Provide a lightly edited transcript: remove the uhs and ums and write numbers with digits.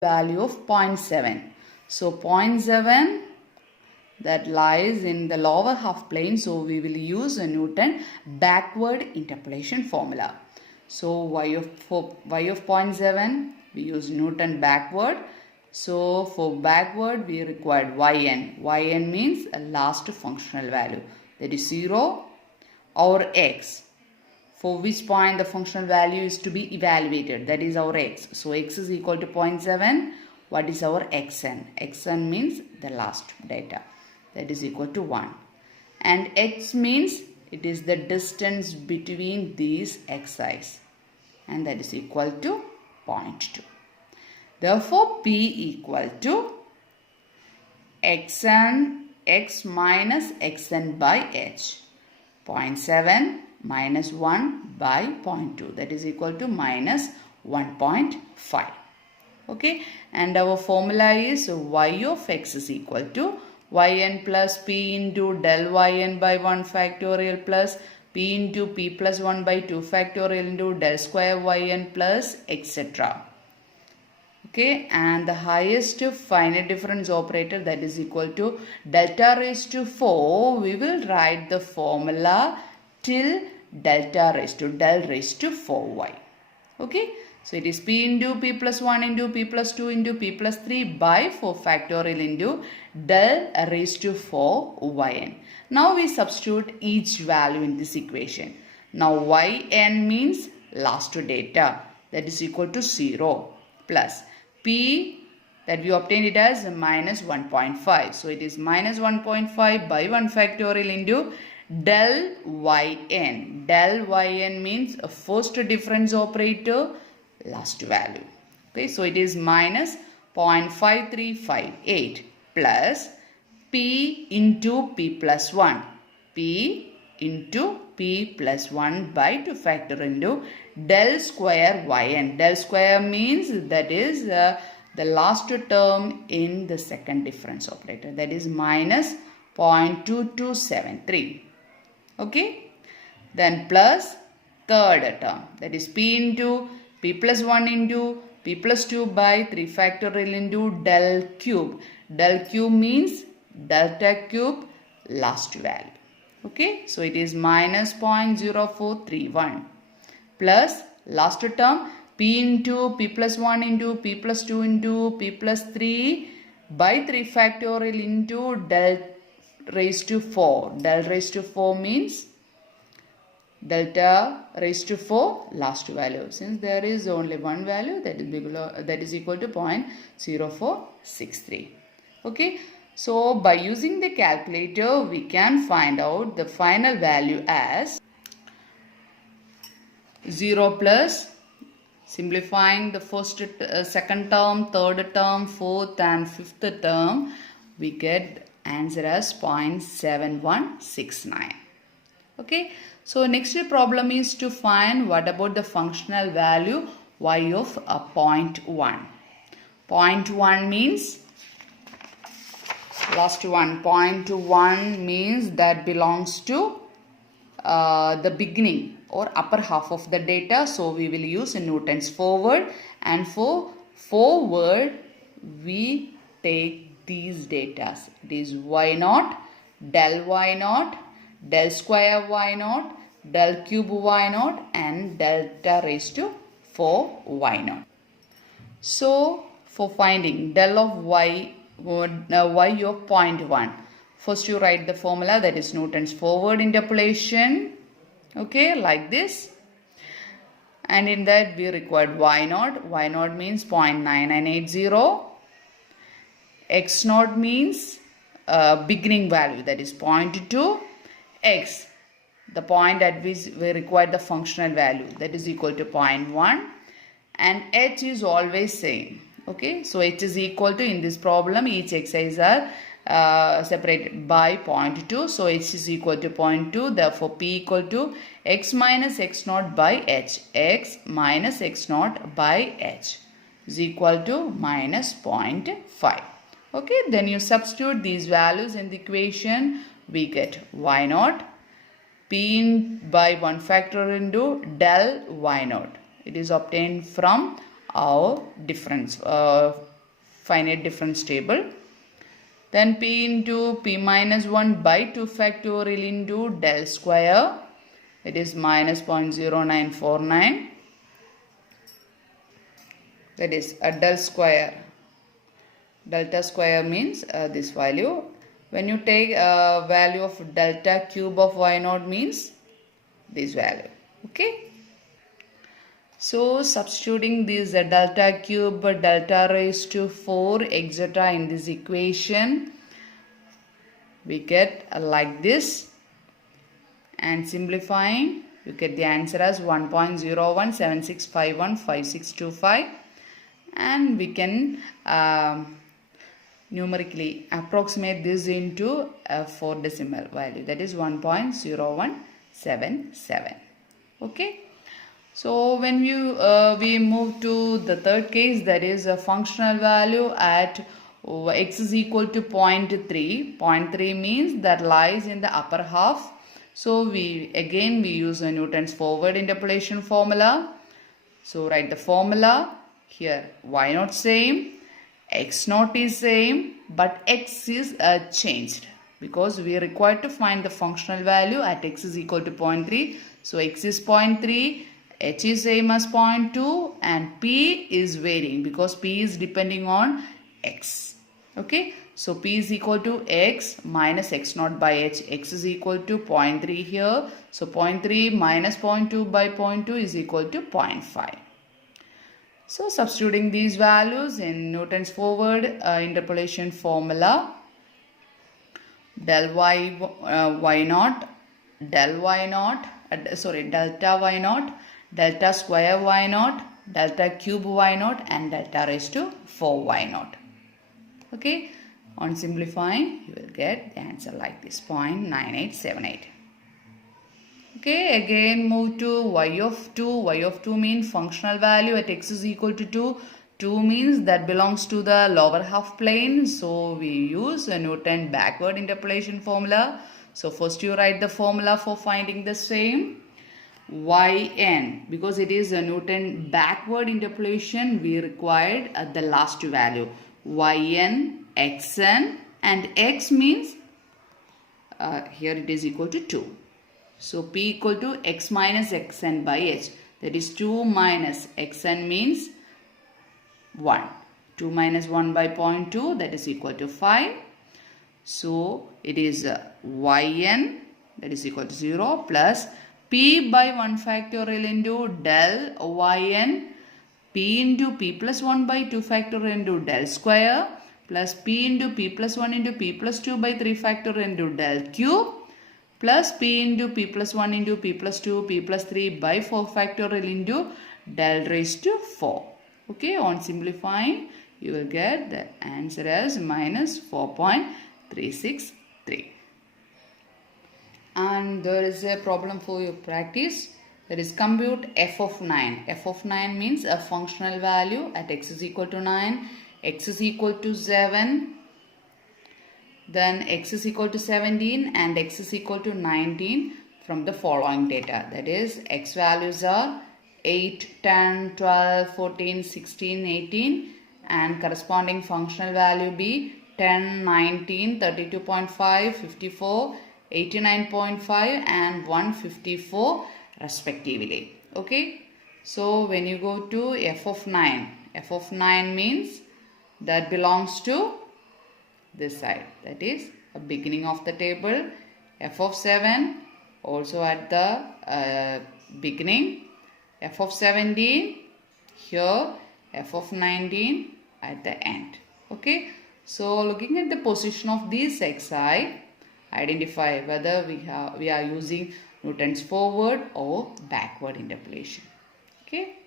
value of 0.7. So 0.7 that lies in the lower half plane. So we will use a Newton backward interpolation formula. So y of 0.7 we use Newton backward. So for backward we required yn. Yn means a last functional value, that is 0 or x. For which point the functional value is to be evaluated, that is our x. So x is equal to 0.7. What is our xn? Xn means the last data, that is equal to 1. And x means it is the distance between these xi's, and that is equal to 0.2. Therefore, p equal to xn, x minus xn by h. 0.7 minus 1 by 0.2, that is equal to minus 1.5. Okay, and our formula is y of x is equal to yn plus p into del yn by 1 factorial plus p into p plus 1 by 2 factorial into del square yn plus etc. Okay, and the highest finite difference operator, that is equal to delta raised to 4. We will write the formula till delta raised to del raised to 4y. Okay, so it is p into p plus 1 into p plus 2 into p plus 3 by 4 factorial into del raised to 4 yn. Now we substitute each value in this equation. Now yn means last data, that is equal to 0 plus p that we obtained it as minus 1.5. So it is minus 1.5 by 1 factorial into del yn. Del yn means a first difference operator, last value. Okay, so it is minus 0.5358 plus p into p plus 1. P into p plus 1 by 2 factor into del square yn. Del square means that is the last term in the second difference operator, that is minus 0.2273. Okay, then plus third term, that is p into p plus 1 into p plus 2 by 3 factorial into del cube. Del cube means delta cube last value. Okay, so it is minus 0.0431 plus last term p into p plus 1 into p plus 2 into p plus 3 by 3 factorial into del raised to 4. Del raised to 4 means delta raised to 4 last value. Since there is only one value, that is equal to 0.0463. Okay, so by using the calculator we can find out the final value as 0 plus, simplifying the first, second term, third term, fourth and fifth term, we get answer as 0.7169. Okay, so next problem is to find what about the functional value y of 0.1. 0.1 means last one. 0.1 means that belongs to the beginning or upper half of the data. So we will use Newton's forward, and for forward we take these data. It is y0, del y0, del square y0, del cube y0 and delta raised to 4 y0. So for finding del of y of 0.1, first you write the formula, that is Newton's forward interpolation. Okay, like this, and in that we required y0. Y0 means 0.9980. X0 means beginning value, that is 0.2. X, the point at which we require the functional value, that is equal to 0.1, and h is always same. Okay, so h is equal to, in this problem each x's are separated by 0.2, so h is equal to 0.2. Therefore p equal to x minus x0 by h. X minus x0 by h is equal to minus 0.5. Okay, then you substitute these values in the equation. We get y0, p by 1 factor into del y0. It is obtained from our difference finite difference table. Then p into p minus 1 by 2 factorial into del square. It is minus 0.0949. That is a del square. Delta square means this value. When you take a value of delta cube of y naught means this value. Okay. So substituting this delta cube, delta raised to 4, etc. in this equation, we get like this. And simplifying, you get the answer as 1.0176515625. And we can numerically approximate this into a 4 decimal value, that is 1.0177. Okay. So when we move to the third case, that is a functional value at x is equal to 0.3. 0.3 means that lies in the upper half. So we use a Newton's forward interpolation formula. So write the formula here. Y naught same, x naught is same, but x is changed because we are required to find the functional value at x is equal to 0.3. So x is 0.3. H is same as 0.2 and P is varying because P is depending on X. Okay. So P is equal to X minus X naught by H. X is equal to 0.3 here. So 0.3 minus 0.2 by 0.2 is equal to 0.5. So substituting these values in Newton's forward interpolation formula, delta y naught, delta y naught, delta square y naught, delta cube y naught and delta raised to 4 y naught. Okay. On simplifying, you will get the answer like this, 0.9878. Okay. Again move to y of 2. Y of 2 means functional value at x is equal to 2. 2 means that belongs to the lower half plane. So we use a Newton backward interpolation formula. So first you write the formula for finding the same. Yn, because it is a Newton backward interpolation, we required the last value yn, xn, and x means here it is equal to 2. So p equal to x minus xn by h, that is 2 minus xn means 1. 2 minus 1 by 0.2, that is equal to 5. So it is yn, that is equal to 0, plus p by 1 factorial into del yn, p into p plus 1 by 2 factorial into del square, plus p into p plus 1 into p plus 2 by 3 factorial into del cube, plus p into p plus 1 into p plus 2 p plus 3 by 4 factorial into del raised to 4. Okay, on simplifying, you will get the answer as minus 4.363. And there is a problem for your practice, that is compute f of 9. F of 9 means a functional value at x is equal to 9, x is equal to 7, then x is equal to 17 and x is equal to 19 from the following data. That is, x values are 8, 10, 12, 14, 16, 18 and corresponding functional value be 10, 19, 32.5, 54, 89.5 and 154 respectively. Okay. So when you go to f of 9 means that belongs to this side, that is a beginning of the table. F of 7 also at the beginning, f of 17 here, f of 19 at the end. Okay. So looking at the position of these xi, identify whether we are using Newton's forward or backward interpolation. Okay.